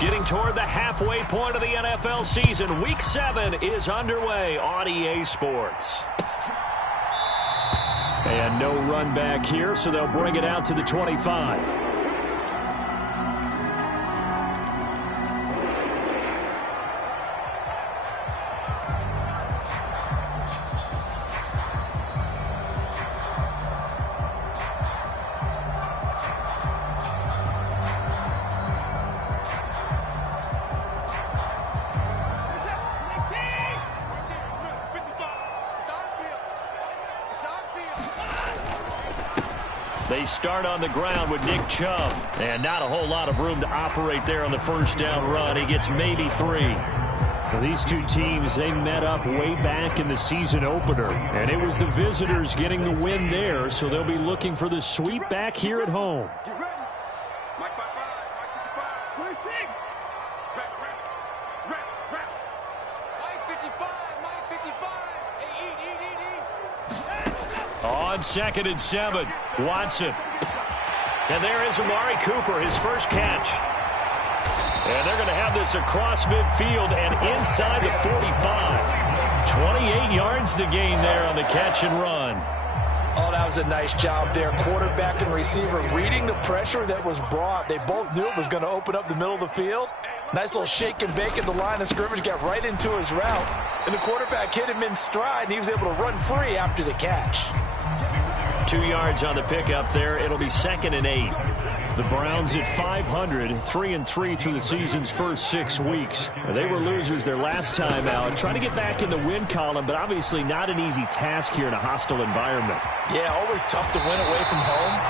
Getting toward the halfway point of the NFL season. Week 7 is underway on EA Sports. And no run back here, so they'll bring it out to the 25. They start on the ground with Nick Chubb. And not a whole lot of room to operate there on the first down run. He gets maybe 3. So these two teams, they met up way back in the season opener. And it was the visitors getting the win there, so they'll be looking for the sweep back here at home. On 2nd and 7, Watson. And there is Amari Cooper, his first catch. And they're going to have this across midfield and inside the 45. 28 yards the gain there on the catch and run. Oh, that was a nice job there. Quarterback and receiver reading the pressure that was brought. They both knew it was going to open up the middle of the field. Nice little shake and bake at the line of scrimmage, got right into his route. And the quarterback hit him in stride, and he was able to run free after the catch. 2 yards on the pickup there. It'll be 2nd and 8. The Browns at 500, 3-3 through the season's first 6 weeks. They were losers their last time out. Trying to get back in the win column, but obviously not an easy task here in a hostile environment. Yeah, always tough to win away from home.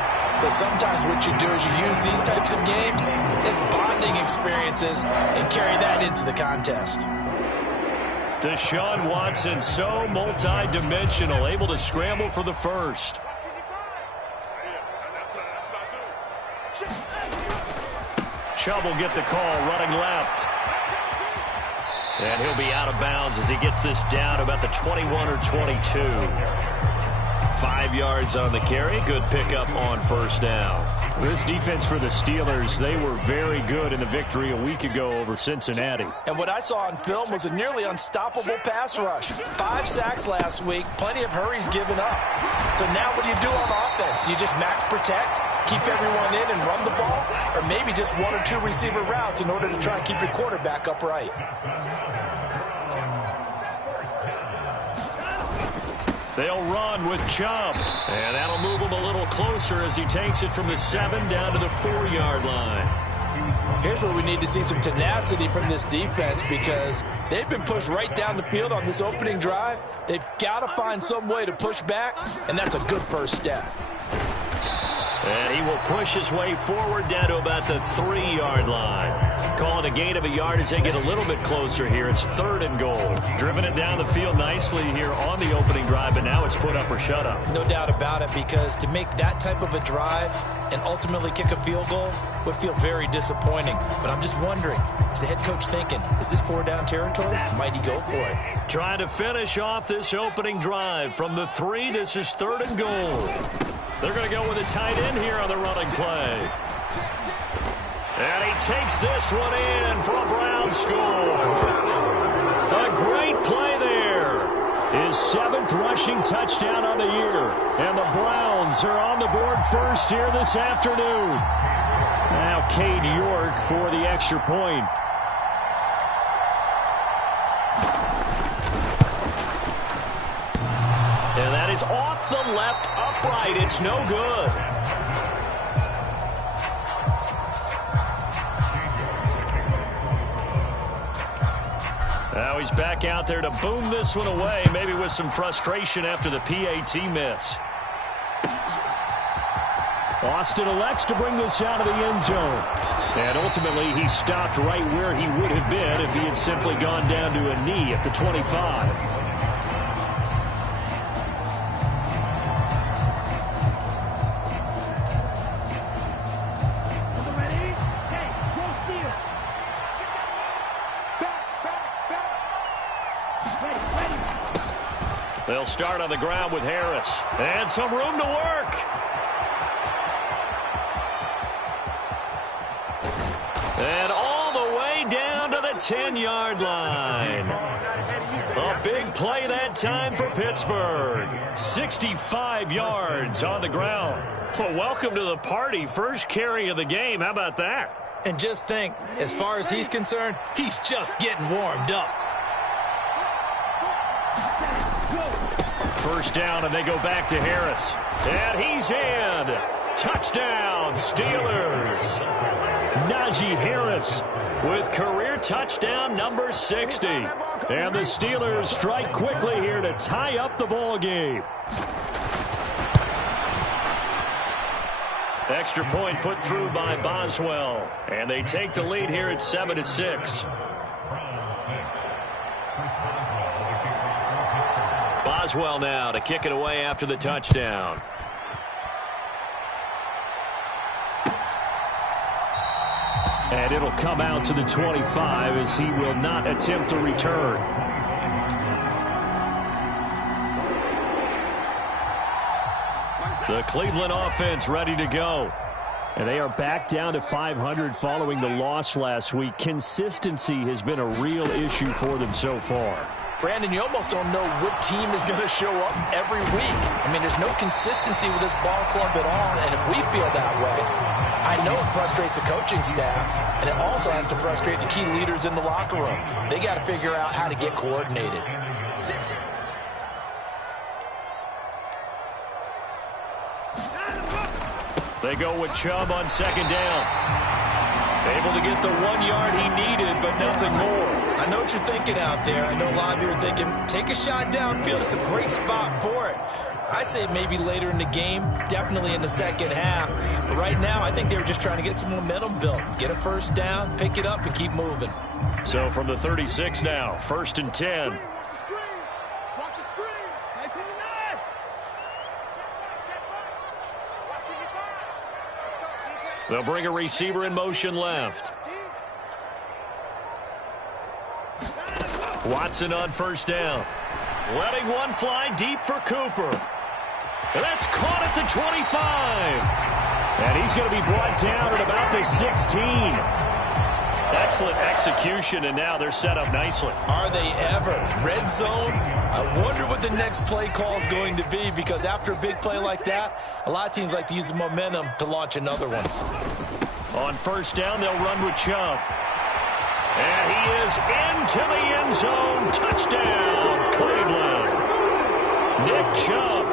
But sometimes what you do is you use these types of games as bonding experiences and carry that into the contest. Deshaun Watson, so multi-dimensional, able to scramble for the first. Chubb will get the call, running left. And he'll be out of bounds as he gets this down about the 21 or 22. 5 yards on the carry. Good pickup on first down. This defense for the Steelers, they were very good in the victory a week ago over Cincinnati. And what I saw on film was a nearly unstoppable pass rush. 5 sacks last week, plenty of hurries given up. So now what do you do on offense? You just max protect, keep everyone in and run the ball, or maybe just 1 or 2 receiver routes in order to try and keep your quarterback upright. They'll run with Chubb. And that'll move him a little closer as he takes it from the 7 down to the 4-yard line. Here's where we need to see some tenacity from this defense because they've been pushed right down the field on this opening drive. They've got to find some way to push back, and that's a good first step. And he will push his way forward down to about the 3-yard line. Calling a gain of a yard as they get a little bit closer here. It's 3rd and goal. Driven it down the field nicely here on the opening drive, but now it's put up or shut up. No doubt about it, because to make that type of a drive and ultimately kick a field goal would feel very disappointing. But I'm just wondering, is the head coach thinking, is this 4-down territory? Might he go for it? Trying to finish off this opening drive from the 3. This is 3rd and goal. They're going to go with a tight end here on the running play. And he takes this one in for a Brown score. A great play there. His 7th rushing touchdown on the year. And the Browns are on the board first here this afternoon. Now Cade York for the extra point. And that is off the left upright. It's no good. Now he's back out there to boom this one away, maybe with some frustration after the PAT miss. Austin elects to bring this out of the end zone. And ultimately, he stopped right where he would have been if he had simply gone down to a knee at the 25. They'll start on the ground with Harris. And some room to work. And all the way 10-yard line. A big play that time for Pittsburgh. 65 yards on the ground. Well, welcome to the party. First carry of the game. How about that? And just think, as far as he's concerned, he's just getting warmed up. First down, and they go back to Harris. And he's in. Touchdown, Steelers. Najee Harris with career touchdown number 60. And the Steelers strike quickly here to tie up the ball game. Extra point put through by Boswell. And they take the lead here at 7-6. Boswell now to kick it away after the touchdown. And it'll come out to the 25 as he will not attempt to return. The Cleveland offense ready to go. And they are back down to 500 following the loss last week. Consistency has been a real issue for them so far. Brandon, you almost don't know what team is going to show up every week. I mean, there's no consistency with this ball club at all, and if we feel that way, I know it frustrates the coaching staff, and it also has to frustrate the key leaders in the locker room. They got to figure out how to get coordinated. They go with Chubb on second down. Able to get the 1 yard he needed, but nothing more. I know what you're thinking out there. I know a lot of you are thinking, take a shot downfield. It's a great spot for it. I'd say maybe later in the game, definitely in the second half. But right now, I think they were just trying to get some momentum built. Get a first down, pick it up, and keep moving. So from the 36 now, 1st and 10. They'll bring a receiver in motion left. Watson on first down. Letting one fly deep for Cooper. And that's caught at the 25. And he's going to be brought down at about the 16. Excellent execution, and now they're set up nicely. Are they ever? Red zone? I wonder what the next play call is going to be, because after a big play like that, a lot of teams like to use the momentum to launch another one. On first down, they'll run with Chubb. And he is into the end zone. Touchdown, Cleveland. Nick Chubb,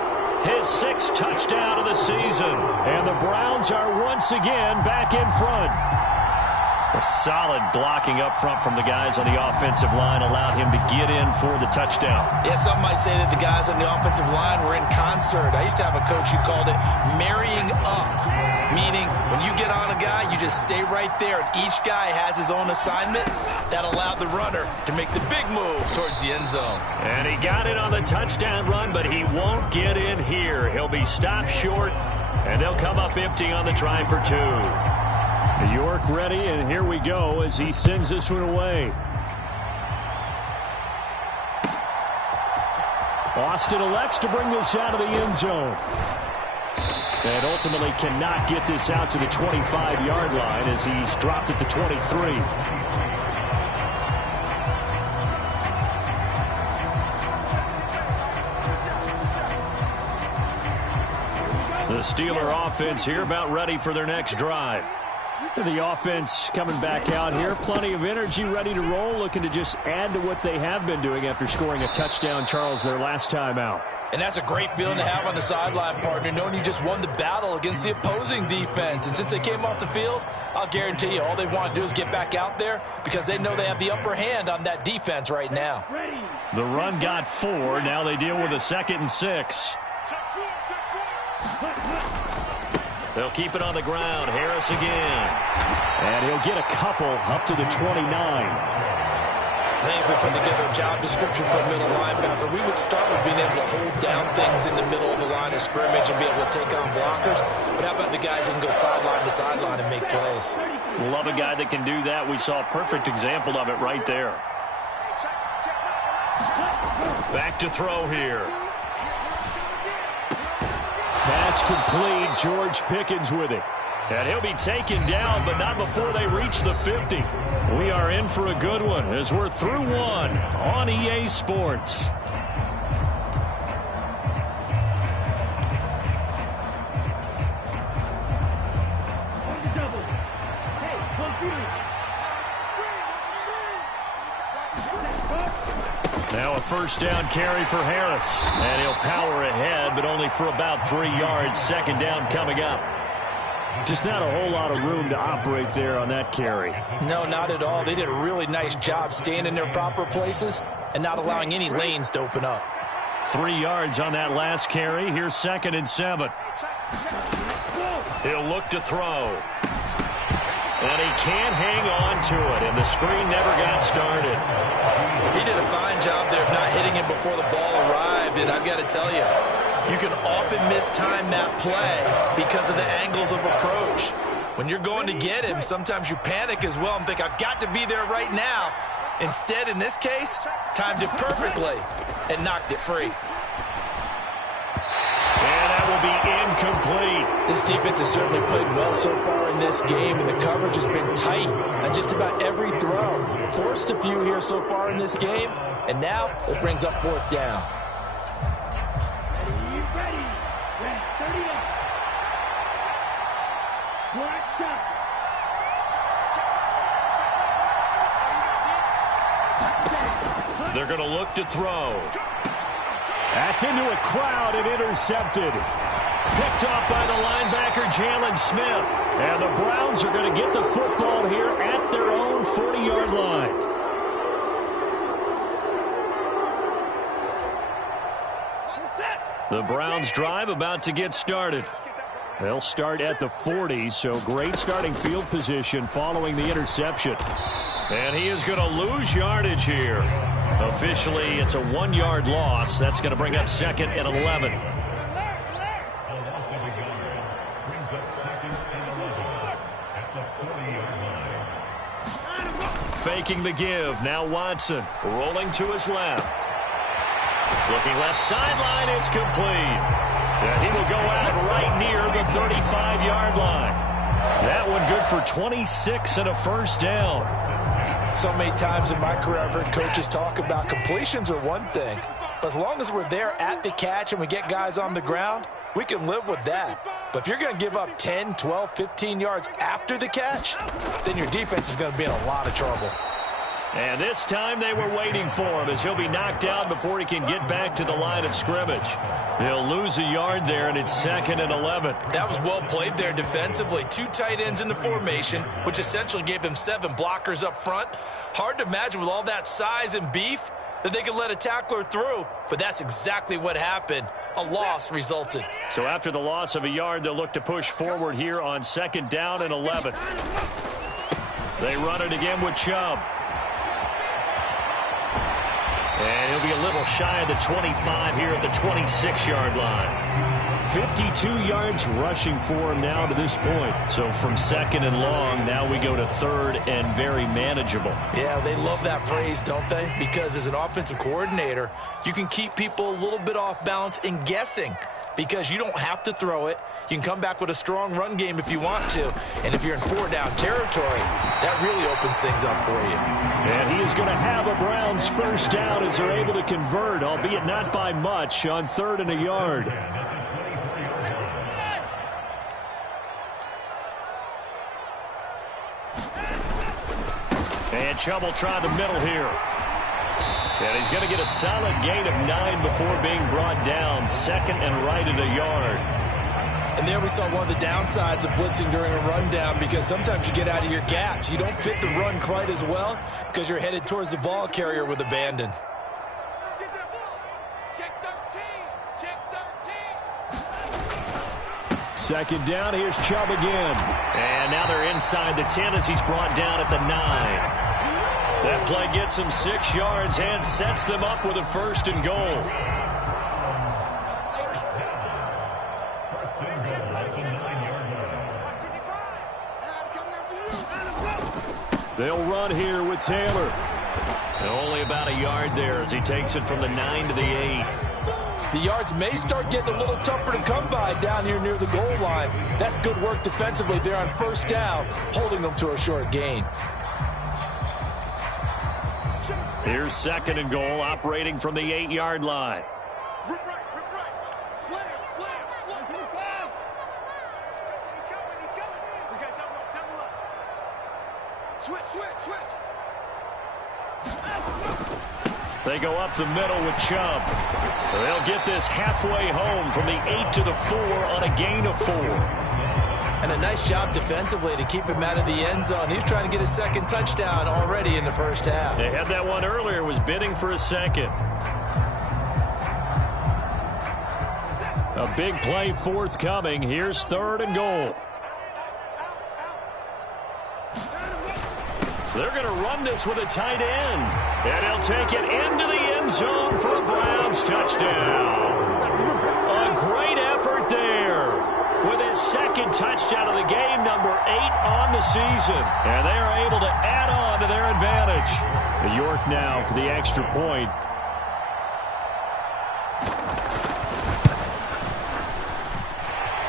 his 6th touchdown of the season. And the Browns are once again back in front. A solid blocking up front from the guys on the offensive line allowed him to get in for the touchdown. Yeah, some might say that the guys on the offensive line were in concert. I used to have a coach who called it marrying up, meaning when you get on a guy, you just stay right there, and each guy has his own assignment. That allowed the runner to make the big move towards the end zone. And he got it on the touchdown run, but he won't get in here. He'll be stopped short, and they'll come up empty on the try for 2. York ready, and here we go as he sends this one away. Austin elects to bring this out of the end zone. And ultimately cannot get this out to the 25-yard line as he's dropped at the 23. The Steeler offense here about ready for their next drive. The offense coming back out here. Plenty of energy, ready to roll, looking to just add to what they have been doing after scoring a touchdown, Charles, their last time out. And that's a great feeling to have on the sideline, partner, knowing you just won the battle against the opposing defense. And since they came off the field, I'll guarantee you all they want to do is get back out there because they know they have the upper hand on that defense right now. The run got 4. Now they deal with a 2nd and 6. They'll keep it on the ground. Harris again. And he'll get a couple up to the 29. I think if we put together a job description for a middle linebacker, we would start with being able to hold down things in the middle of the line of scrimmage and be able to take on blockers. But how about the guys who can go sideline to sideline and make plays? Love a guy that can do that. We saw a perfect example of it right there. Back to throw here. Pass complete. George Pickens with it. And he'll be taken down, but not before they reach the 50. We are in for a good one as we're through one on EA Sports. Now a first down carry for Harris. And he'll power ahead, but only for about 3 yards. Second down coming up. Just not a whole lot of room to operate there on that carry. No, not at all. They did a really nice job staying in their proper places and not allowing any lanes to open up. 3 yards on that last carry. Here's 2nd and 7. He'll look to throw. And he can't hang on to it, and the screen never got started. He did a fine job there of not hitting him before the ball arrived, and I've got to tell you, you can often mistime that play because of the angles of approach. When you're going to get him, sometimes you panic as well and think, I've got to be there right now. Instead, in this case, timed it perfectly and knocked it free. And that will be incomplete. This defense has certainly played well so far in this game, and the coverage has been tight on just about every throw. Forced a few here so far in this game, and now it brings up 4th down. They're going to look to throw. That's into a crowd and intercepted. Picked off by the linebacker, Jalen Smith. And the Browns are going to get the football here at their own 40-yard line. The Browns drive about to get started. They'll start at the 40, so great starting field position following the interception. And he is going to lose yardage here. Officially, it's a 1-yard loss. That's going to bring up 2nd and 11. Faking the give. Now Watson rolling to his left. Looking left sideline. It's complete. And he will go out right near the 35-yard line. That one good for 26 and a first down. So many times in my career I've heard coaches talk about completions are one thing, but as long as we're there at the catch and we get guys on the ground, we can live with that. But if you're going to give up 10, 12, 15 yards after the catch, then your defense is going to be in a lot of trouble. And this time they were waiting for him as he'll be knocked down before he can get back to the line of scrimmage. They'll lose a yard there, and it's 2nd and 11. That was well played there defensively. 2 tight ends in the formation, which essentially gave them 7 blockers up front. Hard to imagine with all that size and beef that they could let a tackler through, but that's exactly what happened. A loss resulted. So after the loss of a yard, they'll look to push forward here on 2nd down and 11. They run it again with Chubb. And he'll be a little shy of the 25 here at the 26-yard line. 52 yards rushing for him now to this point. So from 2nd and long, now we go to 3rd and very manageable. Yeah, they love that phrase, don't they? Because as an offensive coordinator, you can keep people a little bit off balance and guessing because you don't have to throw it. You can come back with a strong run game if you want to. And if you're in 4-down territory, that really opens things up for you. And he is going to have a Browns first down as they're able to convert, albeit not by much, on 3rd and a yard. And Chubb will try the middle here. And he's going to get a solid gain of 9 before being brought down. 2nd and right at a yard. And there we saw one of the downsides of blitzing during a rundown because sometimes you get out of your gaps. You don't fit the run quite as well because you're headed towards the ball carrier with abandon. Second down, here's Chubb again. And now they're inside the 10 as he's brought down at the 9. That play gets him 6 yards and sets them up with a 1st and goal. They'll run here with Taylor. And only about a yard there as he takes it from the 9 to the 8. The yards may start getting a little tougher to come by down here near the goal line. That's good work defensively there on first down, holding them to a short gain. Here's 2nd and goal, operating from the 8-yard line. They go up the middle with Chubb. They'll get this halfway home from the 8 to the 4 on a gain of 4. And a nice job defensively to keep him out of the end zone. He was trying to get his 2nd touchdown already in the first half. They had that one earlier, was bidding for a 2nd. A big play forthcoming. Here's 3rd and goal. They're going to run this with a tight end. And he'll take it into the end zone for a Browns touchdown. A great effort there. With his 2nd touchdown of the game, number 8 on the season. And they are able to add on to their advantage. York now for the extra point.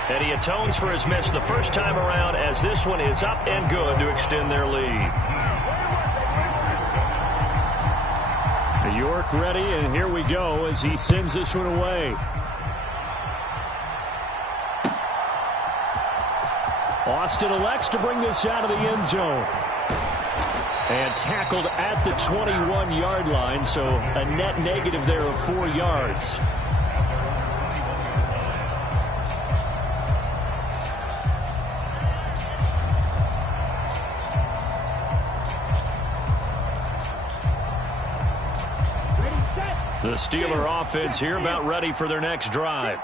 And he atones for his miss the first time around, as this one is up and good to extend their lead. York ready, and here we go as he sends this one away. Austin elects to bring this out of the end zone. And tackled at the 21-yard line, so a net negative there of 4 yards. The Steeler offense here about ready for their next drive.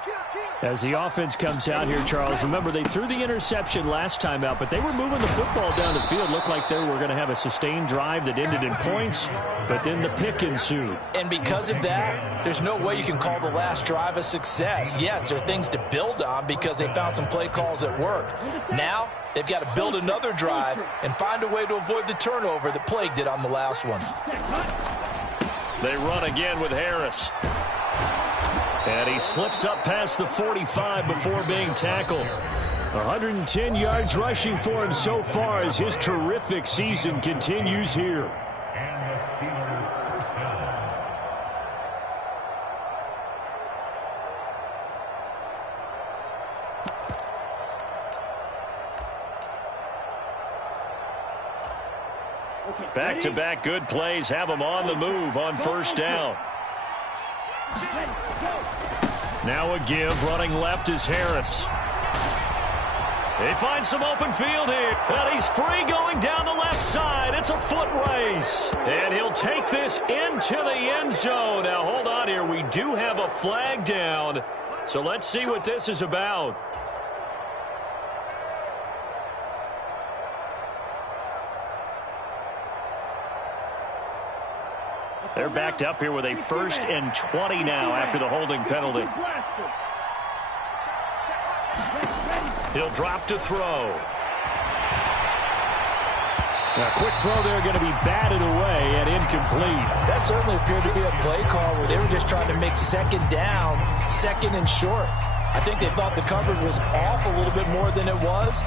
As the offense comes out here, Charles, remember they threw the interception last time out, but they were moving the football down the field. Looked like they were going to have a sustained drive that ended in points, but then the pick ensued. And because of that, there's no way you can call the last drive a success. Yes, there are things to build on because they found some play calls that worked. Now, they've got to build another drive and find a way to avoid the turnover that plagued it on the last one. They run again with Harris. And he slips up past the 45 before being tackled. 110 yards rushing for him so far as his terrific season continues here. Back-to-back good plays have him on the move on first down. Now a give, running left is Harris. They find some open field here. And he's free going down the left side. It's a foot race. And he'll take this into the end zone. Now hold on here. We do have a flag down. So let's see what this is about. They're backed up here with a 1st and 20 now after the holding penalty. He'll drop to throw. A quick throw there going to be batted away and incomplete. That certainly appeared to be a play call where they were just trying to make 2nd down, 2nd and short. I think they thought the coverage was off a little bit more than it was.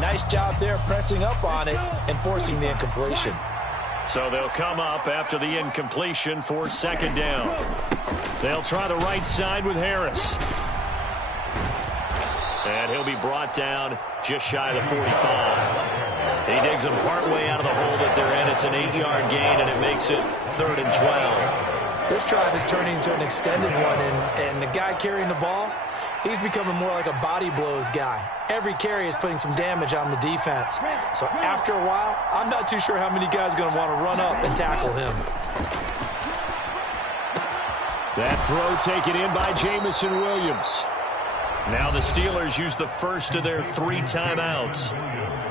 Nice job there pressing up on it and forcing the incompletion. So they'll come up after the incompletion for 2nd down. They'll try the right side with Harris. And he'll be brought down just shy of the 45. He digs him partway out of the hole that they're in. It's an 8-yard gain, and it makes it 3rd and 12. This drive is turning into an extended one, and the guy carrying the ball, he's becoming more like a body blows guy. Every carry is putting some damage on the defense. So after a while, I'm not too sure how many guys are going to want to run up and tackle him. That throw taken in by Jamison Williams. Now the Steelers use the first of their 3 timeouts,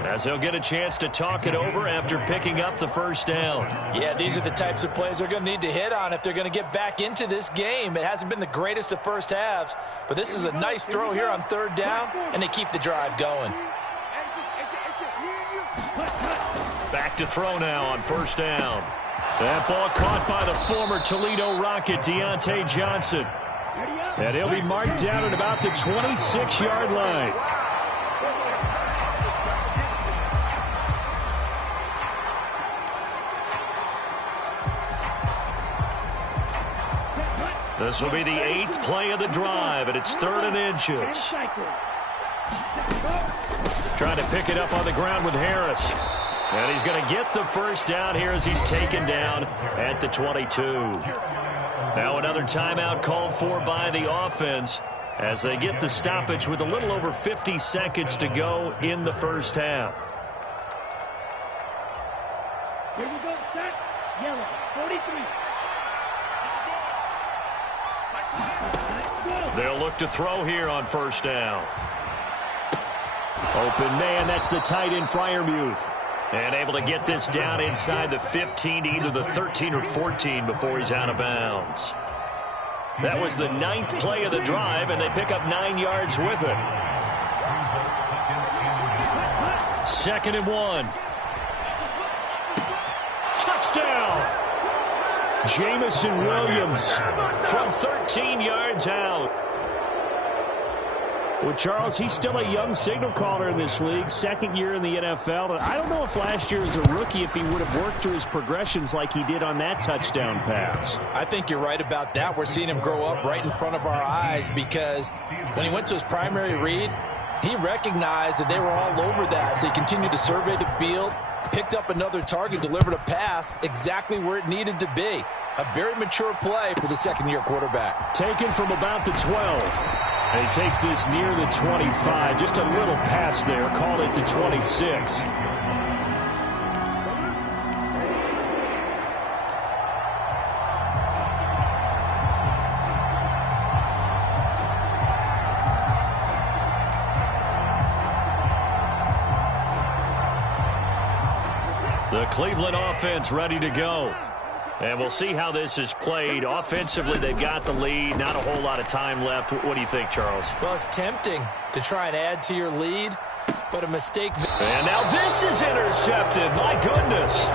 as they'll get a chance to talk it over after picking up the first down. Yeah, these are the types of plays they're going to need to hit on if they're going to get back into this game. It hasn't been the greatest of first halves, but this is a nice throw here on 3rd down, and they keep the drive going. Back to throw now on 1st down. That ball caught by the former Toledo Rocket, Deontay Johnson. And he'll be marked down at about the 26-yard line. This will be the 8th play of the drive, and it's 3rd and inches. Trying to pick it up on the ground with Harris. And he's going to get the first down here as he's taken down at the 22. Now another timeout called for by the offense as they get the stoppage with a little over 50 seconds to go in the first half. Here we go, set, yellow, 43. They'll look to throw here on first down. Open man, that's the tight end Freiermuth. And able to get this down inside the 15 to either the 13 or 14 before he's out of bounds. That was the 9th play of the drive, and they pick up 9 yards with it. 2nd and 1. Touchdown! Jamison Williams from 13 yards out. Well, Charles, he's still a young signal caller in this league, 2nd year in the NFL. And I don't know if last year as a rookie if he would have worked through his progressions like he did on that touchdown pass. I think you're right about that. We're seeing him grow up right in front of our eyes because when he went to his primary read, he recognized that they were all over that. So he continued to survey the field, picked up another target, delivered a pass exactly where it needed to be. A very mature play for the 2nd-year quarterback. Taken from about the 12. And he takes this near the 25. Just a little pass there. Called it the 26. The Cleveland offense ready to go. And we'll see how this is played. Offensively, they've got the lead. Not a whole lot of time left. What do you think, Charles? Well, it's tempting to try and add to your lead, but a mistake. And now this is intercepted. My goodness.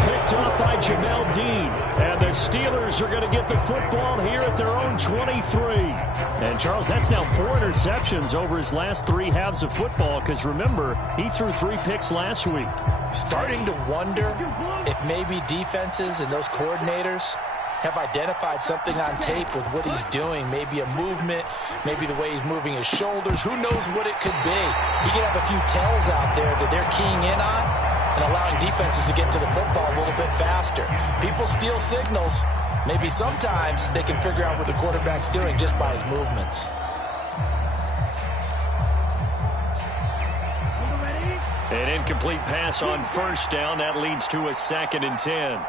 Picked up by Jamel Dean. And the Steelers are going to get the football here at their own 23. And, Charles, that's now 4 interceptions over his last 3 halves of football because, remember, he threw 3 picks last week. Starting to wonder if maybe defenses and those coordinators have identified something on tape with what he's doing. Maybe a movement, maybe the way he's moving his shoulders. Who knows what it could be? He could have a few tells out there that they're keying in on and allowing defenses to get to the football a little bit faster. People steal signals. Maybe sometimes they can figure out what the quarterback's doing just by his movements. An incomplete pass on first down. That leads to a 2nd and 10.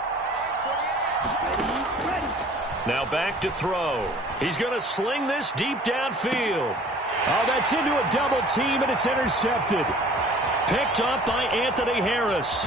Now back to throw. He's going to sling this deep downfield. Oh, that's into a double team, and it's intercepted. Picked up by Anthony Harris.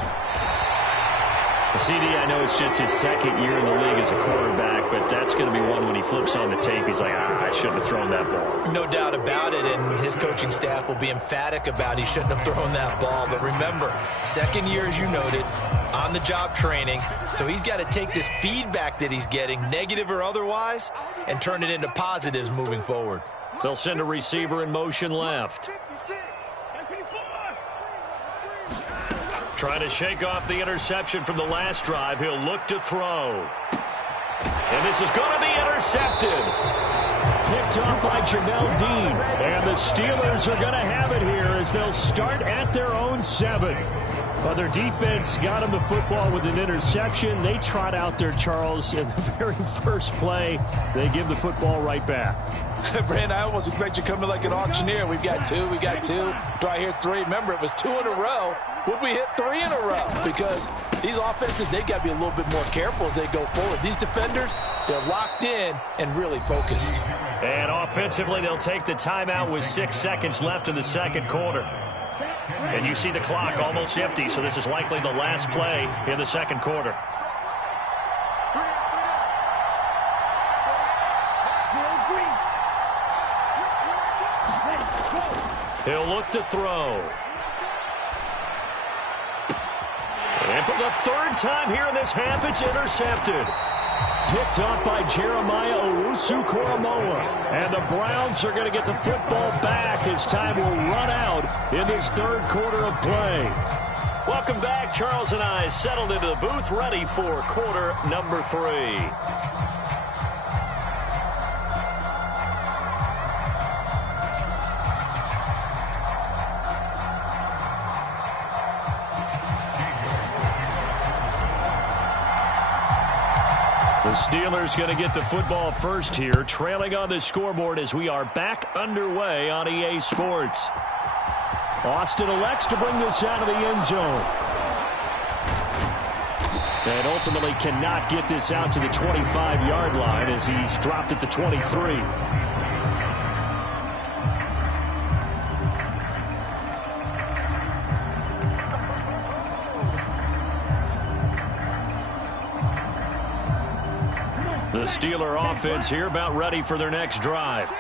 CD, I know it's just his 2nd year in the league as a quarterback, but that's going to be one when he flips on the tape, he's like, I shouldn't have thrown that ball. No doubt about it, and his coaching staff will be emphatic about he shouldn't have thrown that ball. But remember, 2nd year, as you noted, on-the-job training, so he's got to take this feedback that he's getting, negative or otherwise, and turn it into positives moving forward. They'll send a receiver in motion left. Trying to shake off the interception from the last drive. He'll look to throw. And this is going to be intercepted. Picked up by Jamel Dean. And the Steelers are going to have it here as they'll start at their own 7. But their defense got them the football with an interception. They trot out there, Charles, in the very first play. They give the football right back. Brand, I almost expect you to come in like an auctioneer. We've got 2, we got 2. Do I hear 3? Remember, it was 2 in a row. Would we hit 3 in a row? Because these offenses, they got to be a little bit more careful as they go forward. These defenders, they're locked in and really focused. And offensively, they'll take the timeout with 6 seconds left in the 2nd quarter. And you see the clock almost empty, so this is likely the last play in the 2nd quarter. He'll look to throw. And for the 3rd time here in this half, it's intercepted. picked off by Jeremiah Owusu-Koramoah. And the Browns are going to get the football back as time will run out in this third quarter of play. Welcome back. Charles and I settled into the booth, ready for quarter number 3. The Steelers going to get the football first here, trailing on the scoreboard as we are back underway on EA Sports. Austin elects to bring this out of the end zone. And ultimately cannot get this out to the 25-yard line as he's dropped at the 23. The Steeler offense here about ready for their next drive.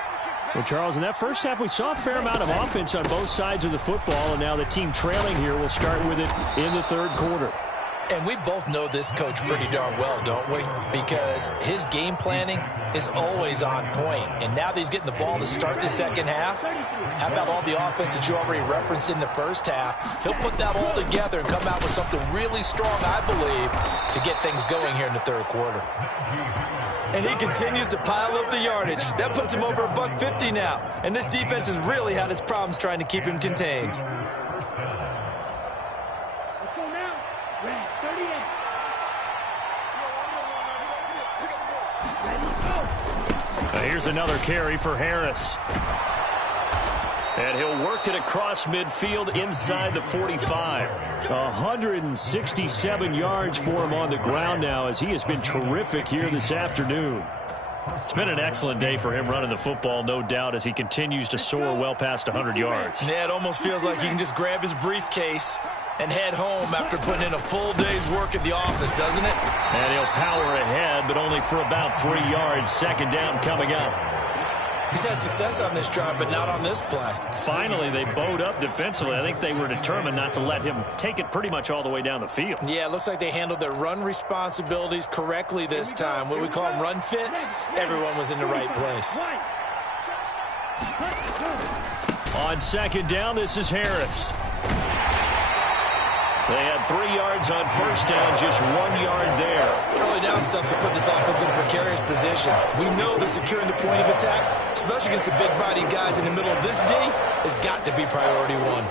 Well, Charles, in that first half, we saw a fair amount of offense on both sides of the football, and now the team trailing here will start with it in the third quarter. And we both know this coach pretty darn well, don't we? Because his game planning is always on point. And now that he's getting the ball to start the second half, how about all the offense that you already referenced in the first half? He'll put that all together and come out with something really strong, I believe, to get things going here in the third quarter. And he continues to pile up the yardage. That puts him over $150 now. And this defense has really had its problems trying to keep him contained. Let's go now. Red 38. Here's another carry for Harris. And he'll work it across midfield inside the 45. 167 yards for him on the ground now as he has been terrific here this afternoon. It's been an excellent day for him running the football, no doubt, as he continues to soar well past 100 yards. Yeah, it almost feels like he can just grab his briefcase and head home after putting in a full day's work at the office, doesn't it? And he'll power ahead, but only for about 3 yards. Second down coming up. He's had success on this drive, but not on this play. Finally, they bowed up defensively. I think they were determined not to let him take it pretty much all the way down the field. Yeah, it looks like they handled their run responsibilities correctly this time. What we call them run fits, everyone was in the right place. On second down, this is Harris. They had 3 yards on first down, just 1 yard there. Early down stuff to put this offense in a precarious position. We know that securing the point of attack, especially against the big-bodied guys in the middle of this D, has got to be priority one.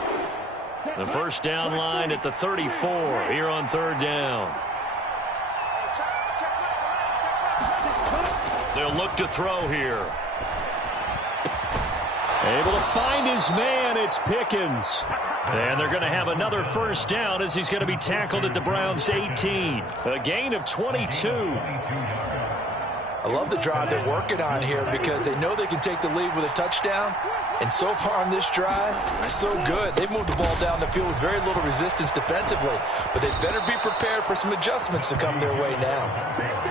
The first down line at the 34 here on third down. They'll look to throw here. Able to find his man. It's Pickens. And they're going to have another first down as he's going to be tackled at the Browns' 18. A gain of 22. I love the drive they're working on here because they know they can take the lead with a touchdown. And so far on this drive, so good. They've moved the ball down the field with very little resistance defensively. But they better be prepared for some adjustments to come their way now.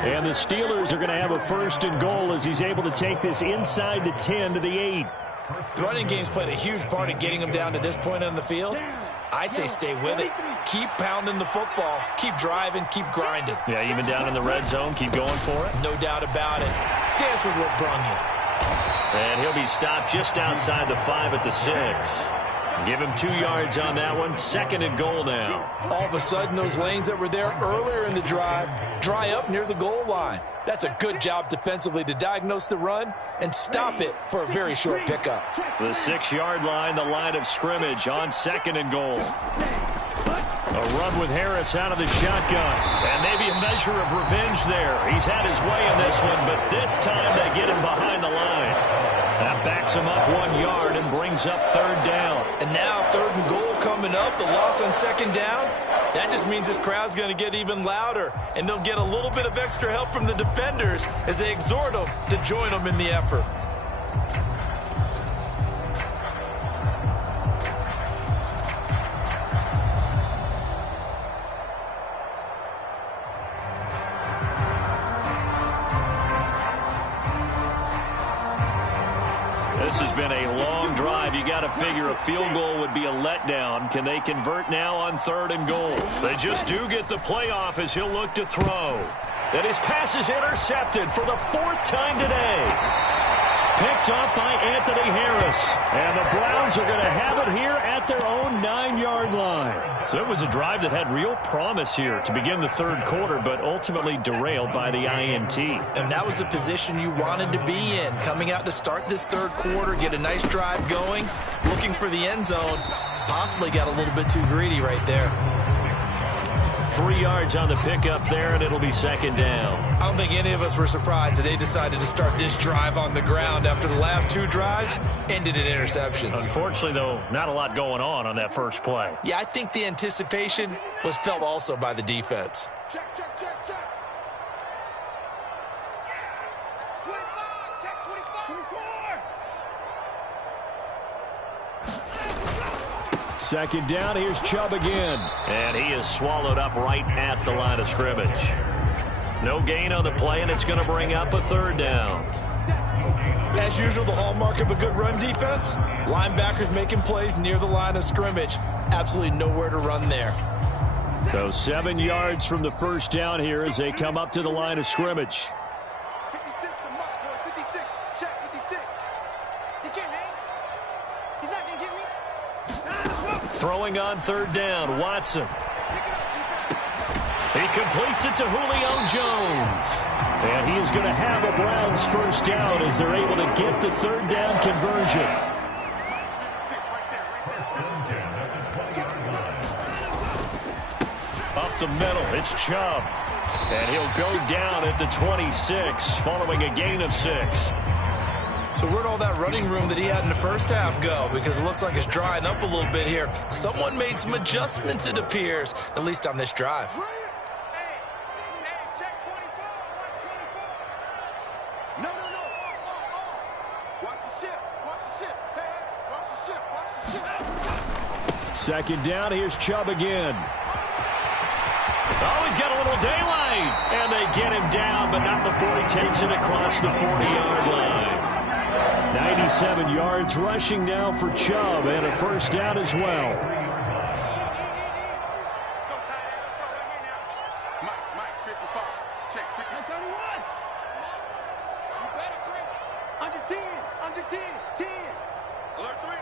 And the Steelers are going to have a first and goal as he's able to take this inside the 10 to the 8. The running game's played a huge part in getting them down to this point on the field. I say stay with it. Keep pounding the football. Keep driving. Keep grinding. Yeah, even down in the red zone, keep going for it. No doubt about it. Dance with what brung you. And he'll be stopped just outside the 5 at the 6. Give him 2 yards on that one. Second and goal now. All of a sudden, those lanes that were there earlier in the drive dry up near the goal line. That's a good job defensively to diagnose the run and stop it for a very short pickup. The 6-yard line, the line of scrimmage on second and goal. A run with Harris out of the shotgun. And maybe a measure of revenge there. He's had his way in this one, but this time they get him behind the line. That backs him up 1 yard and brings up third down. And now third and goal coming up. The loss on second down. That just means this crowd's going to get even louder. And they'll get a little bit of extra help from the defenders as they exhort them to join them in the effort. This has been a long drive. You got to figure a field goal would be a letdown. Can they convert now on third and goal? They just do get the playoff as he'll look to throw. And his pass is intercepted for the 4th time today. Picked up by Anthony Harris. And the Browns are going to have it here at their own 9-yard line. So it was a drive that had real promise here to begin the 3rd quarter, but ultimately derailed by the INT. And that was the position you wanted to be in. Coming out to start this 3rd quarter, get a nice drive going, looking for the end zone. Possibly got a little bit too greedy right there. 3 yards on the pickup there, and it'll be 2nd down. I don't think any of us were surprised that they decided to start this drive on the ground after the last 2 drives ended in interceptions. Unfortunately, though, not a lot going on that first play. Yeah, I think the anticipation was felt also by the defense. Check. 25, check 24. 2nd down, here's Chubb again. And he is swallowed up right at the line of scrimmage. No gain on the play, and it's going to bring up a 3rd down. As usual, the hallmark of a good run defense, linebackers making plays near the line of scrimmage. Absolutely nowhere to run there. So 7 yards from the 1st down here as they come up to the line of scrimmage. 56, the mark, boys. 56. Check 56. He can't hang. He's not going to get me. Throwing on 3rd down, Watson. He completes it to Julio Jones. And he is going to have a Browns 1st down as they're able to get the 3rd down conversion. Up the middle, it's Chubb. And he'll go down at the 26 following a gain of 6. So where'd all that running room that he had in the first half go? Because it looks like it's drying up a little bit here. Someone made some adjustments, it appears, at least on this drive. Check 24. Watch 24. No. Watch the ship. Hey, watch the ship. 2nd down, here's Chubb again. Oh, he's got a little daylight. And they get him down, but not before he takes it across the 40-yard line. 97 yards rushing now for Chubb, and a 1st down as well. Mike, 55. Check 31. You better bring under 10. 10. Alert 3.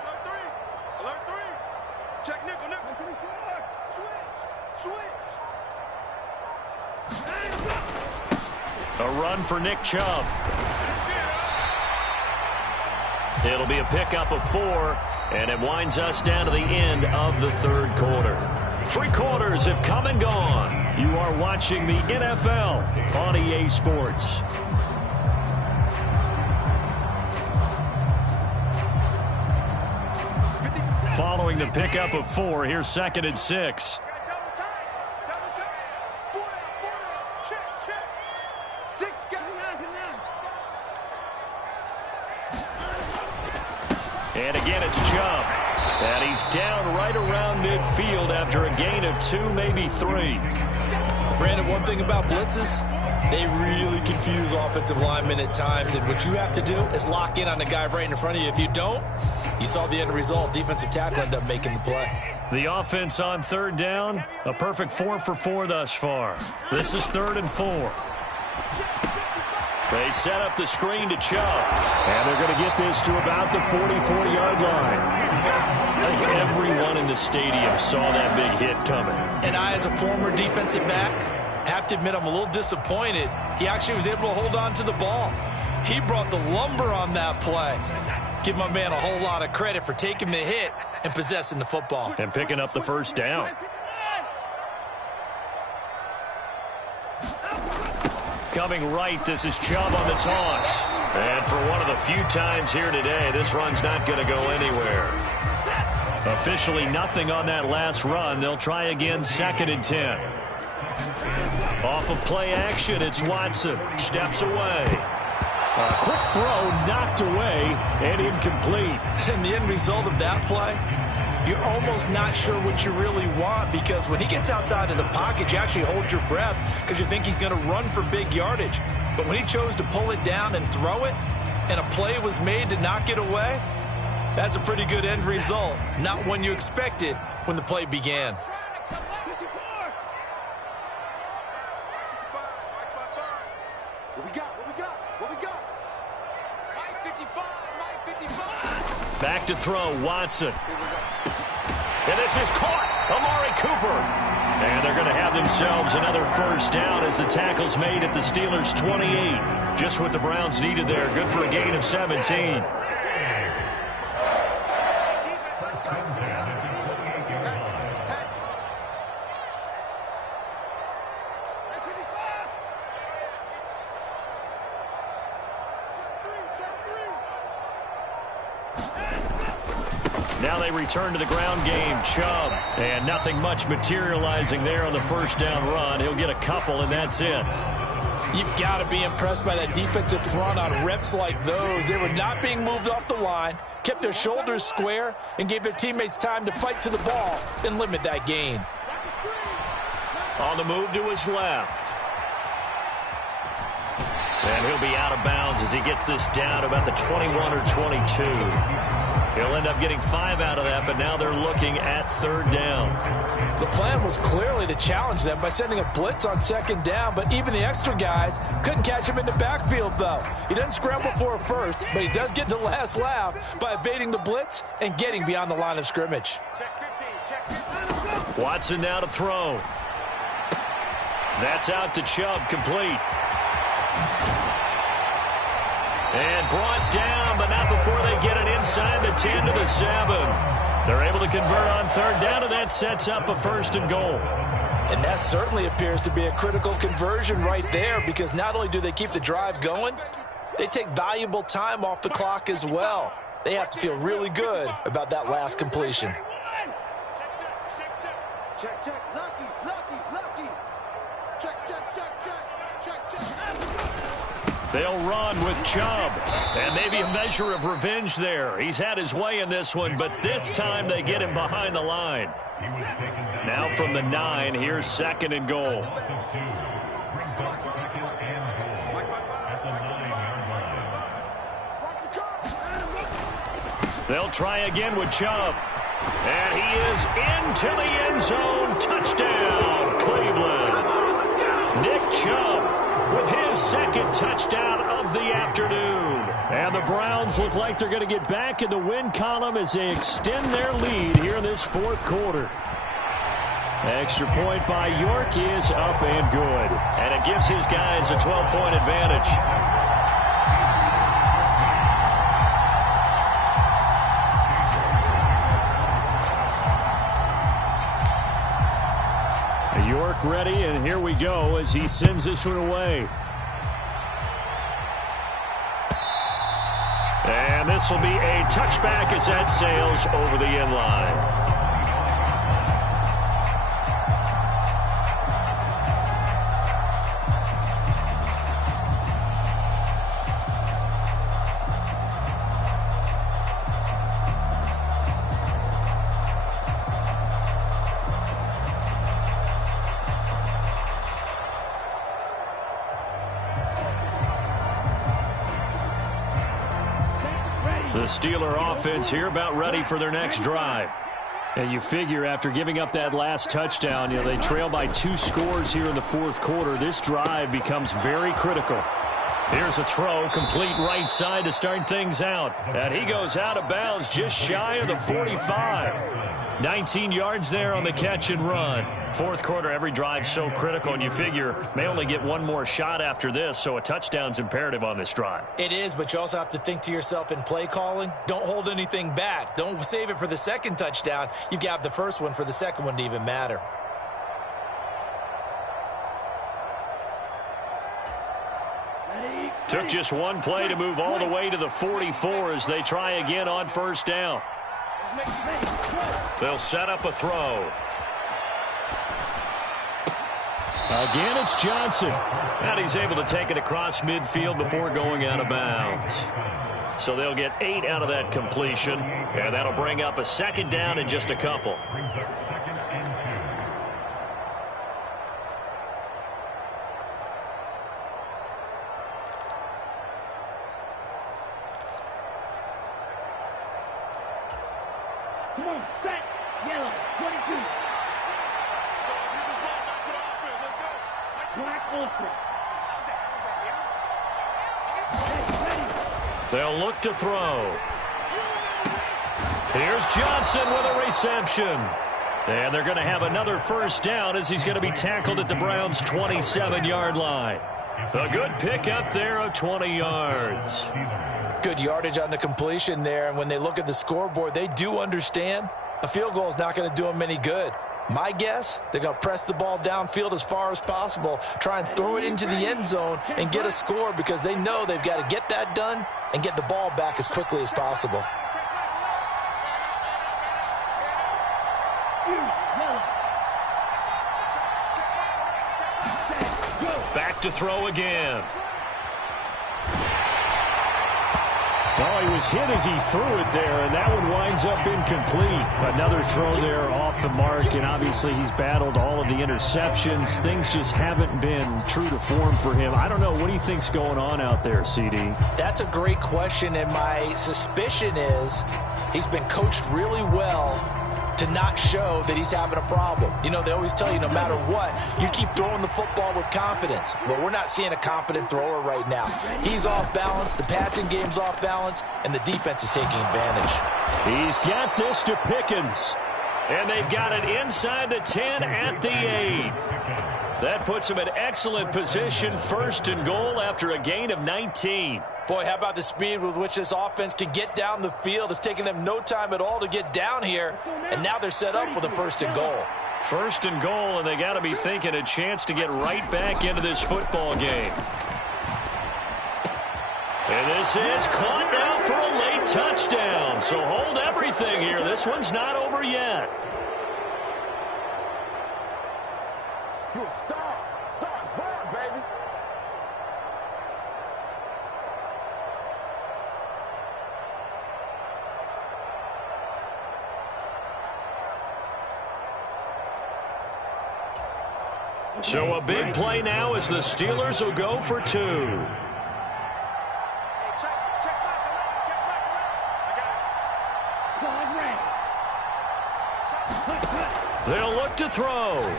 Check nickel. 24. Switch. A run for Nick Chubb. It'll be a pickup of 4, and it winds us down to the end of the 3rd quarter. 3 quarters have come and gone. You are watching the NFL on EA Sports. Following the pickup of 4, here's 2nd and 6. Double time. 4 down. Check. 6, got 9. And again, it's Chubb. And he's down right around midfield after a gain of 2, maybe 3. Brandon, one thing about blitzes, they really confuse offensive linemen at times. And what you have to do is lock in on the guy right in front of you. If you don't, you saw the end result. Defensive tackle ended up making the play. The offense on 3rd down, a perfect 4 for 4 thus far. This is 3rd and 4. They set up the screen to Chubb. And they're going to get this to about the 44-yard line. I think everyone in the stadium saw that big hit coming. And I, as a former defensive back, have to admit I'm a little disappointed. He actually was able to hold on to the ball. He brought the lumber on that play. Give my man a whole lot of credit for taking the hit and possessing the football. And picking up the 1st down. Coming right, this is Chubb on the toss. And for one of the few times here today, this run's not going to go anywhere. Officially nothing on that last run. They'll try again, 2nd and 10. Off of play action, it's Watson. Steps away. A quick throw knocked away and incomplete. And the end result of that play, you're almost not sure what you really want, because when he gets outside of the pocket, you actually hold your breath because you think he's going to run for big yardage. But when he chose to pull it down and throw it, and a play was made to knock it away, that's a pretty good end result. Not one you expected when the play began. Back to throw, Watson. And this is caught. Amari Cooper. And they're going to have themselves another first down as the tackle's made at the Steelers' 28. Just what the Browns needed there. Good for a gain of 17. Now they return to the ground game. Chubb. And nothing much materializing there on the first down run. He'll get a couple, and that's it. You've got to be impressed by that defensive front on reps like those. They were not being moved off the line, kept their shoulders square, and gave their teammates time to fight to the ball and limit that gain. On the move to his left. And he'll be out of bounds as he gets this down about the 21 or 22. He'll end up getting 5 out of that, but now they're looking at third down. The plan was clearly to challenge them by sending a blitz on second down, but even the extra guys couldn't catch him in the backfield, though. He doesn't scramble for a first, but he does get the last laugh by evading the blitz and getting beyond the line of scrimmage. Watson now to throw. That's out to Chubb, complete. And brought down, but not before they get it inside the 10 to the 7. They're able to convert on third down, and that sets up a first and goal. And that certainly appears to be a critical conversion right there, because not only do they keep the drive going, they take valuable time off the clock as well. They have to feel really good about that last completion. Check, check, lucky, lucky, lucky. Check, check, check, check, check, check. They'll run with Chubb. And maybe a measure of revenge there. He's had his way in this one, but this time they get him behind the line. Now from the 9, here's second and goal. They'll try again with Chubb. And he is into the end zone. Touchdown, Cleveland. Nick Chubb with his second touchdown of the afternoon. And the Browns look like they're going to get back in the win column as they extend their lead here in this fourth quarter. Extra point by York is up and good. And it gives his guys a 12-point advantage. York ready, and here we go as he sends this one away. And this will be a touchback as that sails over the end line. The Steeler offense here about ready for their next drive. And you figure after giving up that last touchdown, they trail by 2 scores here in the fourth quarter. This drive becomes very critical. Here's a throw, complete right side to start things out. And he goes out of bounds just shy of the 45. 19 yards there on the catch and run. Fourth quarter, every drive so critical, and you figure may only get one more shot after this, so a touchdown's imperative on this drive. It is, but you also have to think to yourself in play calling, don't hold anything back. Don't save it for the second touchdown. You've got the first one for the second one to even matter. Took just one play to move all the way to the 44 as they try again on first down. They'll set up a throw. Again, it's Johnson. And he's able to take it across midfield before going out of bounds. So they'll get 8 out of that completion, and that'll bring up a second down in just a couple. Come on, set, yellow, 22. Track open. They'll look to throw. Here's Johnson with a reception. And they're going to have another first down as he's going to be tackled at the Browns' 27-yard line. A good pickup there of 20 yards. Good yardage on the completion there, and when they look at the scoreboard, they do understand a field goal is not going to do them any good. My guess, they're going to press the ball downfield as far as possible, try and throw it into the end zone and get a score because they know they've got to get that done and get the ball back as quickly as possible. Back to throw again. Well, he was hit as he threw it there, and that one winds up incomplete. Another throw there off the mark, and obviously he's battled all of the interceptions. Things just haven't been true to form for him. I don't know. What do you think's going on out there, CD? That's a great question, and my suspicion is he's been coached really well to not show that he's having a problem. You know, they always tell you no matter what, you keep throwing the football with confidence. Well, we're not seeing a confident thrower right now. He's off balance, the passing game's off balance, and the defense is taking advantage. He's got this to Pickens. And they've got it inside the 10 at the 8. That puts him in excellent position, first and goal after a gain of 19. Boy, how about the speed with which this offense can get down the field? It's taken them no time at all to get down here, and now they're set up with a first and goal. First and goal, and they got to be thinking a chance to get right back into this football game. And this is caught now for a late touchdown. So hold everything here. This one's not over yet. You're a star. Star's born, baby. So a big play now as the Steelers will go for 2. They'll look to throw.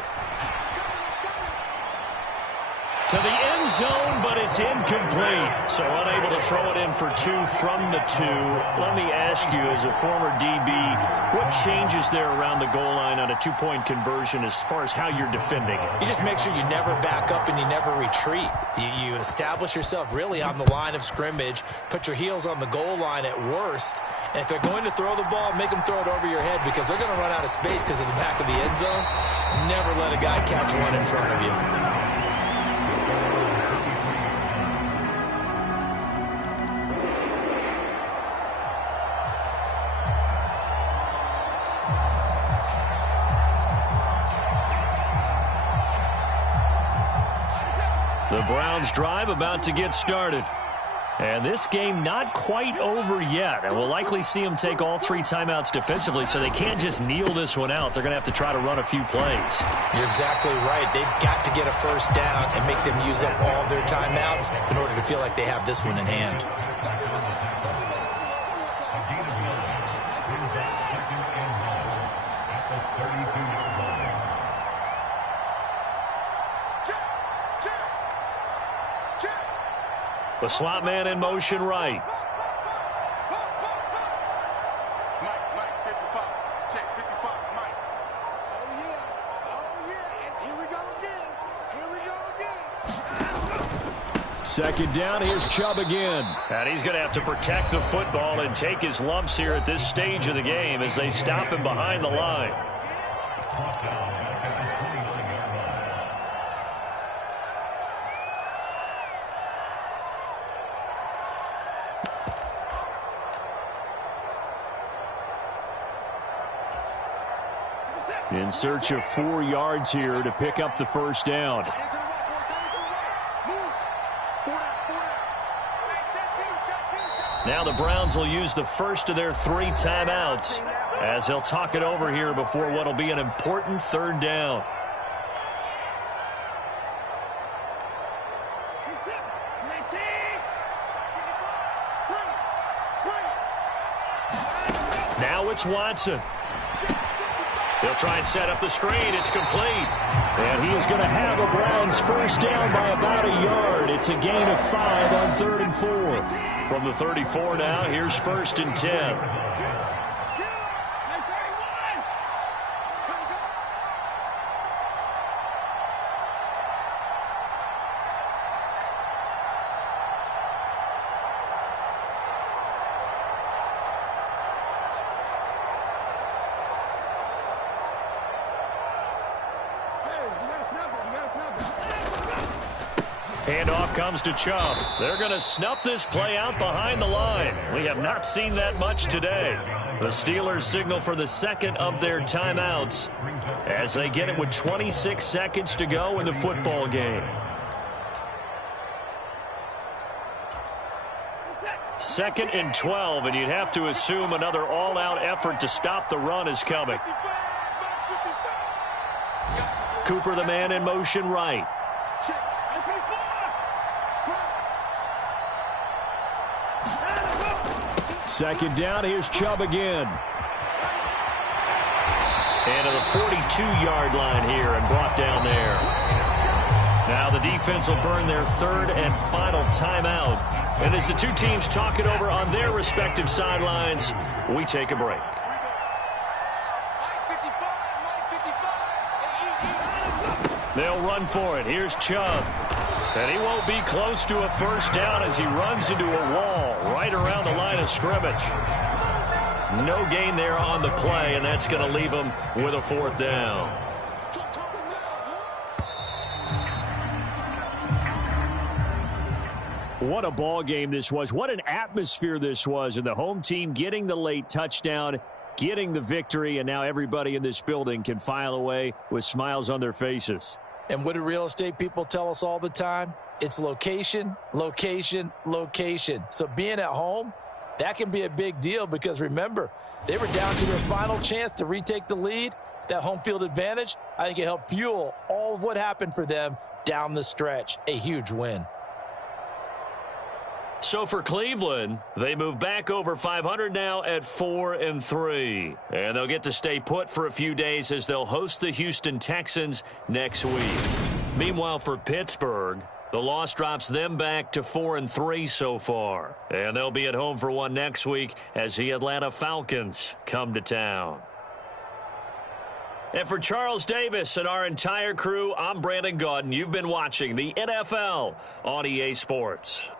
To the end zone, but it's incomplete. So unable to throw it in for 2 from the 2. Let me ask you, as a former DB, what changes there around the goal line on a 2-point conversion as far as how you're defending it? You just make sure you never back up and you never retreat. You establish yourself really on the line of scrimmage, put your heels on the goal line at worst, and if they're going to throw the ball, make them throw it over your head because they're going to run out of space because of the back of the end zone. Never let a guy catch one in front of you. The Browns drive about to get started. And this game not quite over yet. And we'll likely see them take all 3 timeouts defensively, so they can't just kneel this one out. They're going to have to try to run a few plays. You're exactly right. They've got to get a first down and make them use up all their timeouts in order to feel like they have this one in hand. The slot man in motion right. Mike, 55. Check, 55, Mike. Oh, yeah. And here we go again. Second down, here's Chubb again. And he's going to have to protect the football and take his lumps here at this stage of the game as they stop him behind the line. In search of 4 yards here to pick up the first down. Now the Browns will use the first of their 3 timeouts as they'll talk it over here before what will be an important 3rd down. Now it's Watson. They'll try and set up the screen. It's complete. And he is going to have a Browns first down by about a yard. It's a gain of 5 on 3rd and 4. From the 34 now, here's 1st and 10. Handoff comes to Chubb. They're going to snuff this play out behind the line. We have not seen that much today. The Steelers signal for the second of their timeouts as they get it with 26 seconds to go in the football game. Second and 12, and you'd have to assume another all-out effort to stop the run is coming. Cooper, the man in motion right. Second down, here's Chubb again. And to the 42-yard line here and brought down there. Now the defense will burn their third and final timeout. And as the two teams talk it over on their respective sidelines, we take a break. They'll run for it. Here's Chubb. And he won't be close to a first down as he runs into a wall right around the line of scrimmage. No gain there on the play, and that's going to leave him with a fourth down. What a ball game this was. What an atmosphere this was. And the home team getting the late touchdown, getting the victory, and now everybody in this building can file away with smiles on their faces. And what do real estate people tell us all the time? It's location, location, location. So being at home, that can be a big deal because, remember, they were down to their final chance to retake the lead. That home field advantage, I think it helped fuel all of what happened for them down the stretch. A huge win. So for Cleveland, they move back over 500 now at 4-3. And they'll get to stay put for a few days as they'll host the Houston Texans next week. Meanwhile, for Pittsburgh, the loss drops them back to 4-3 so far. And they'll be at home for one next week as the Atlanta Falcons come to town. And for Charles Davis and our entire crew, I'm Brandon Gaudin. You've been watching the NFL on EA Sports.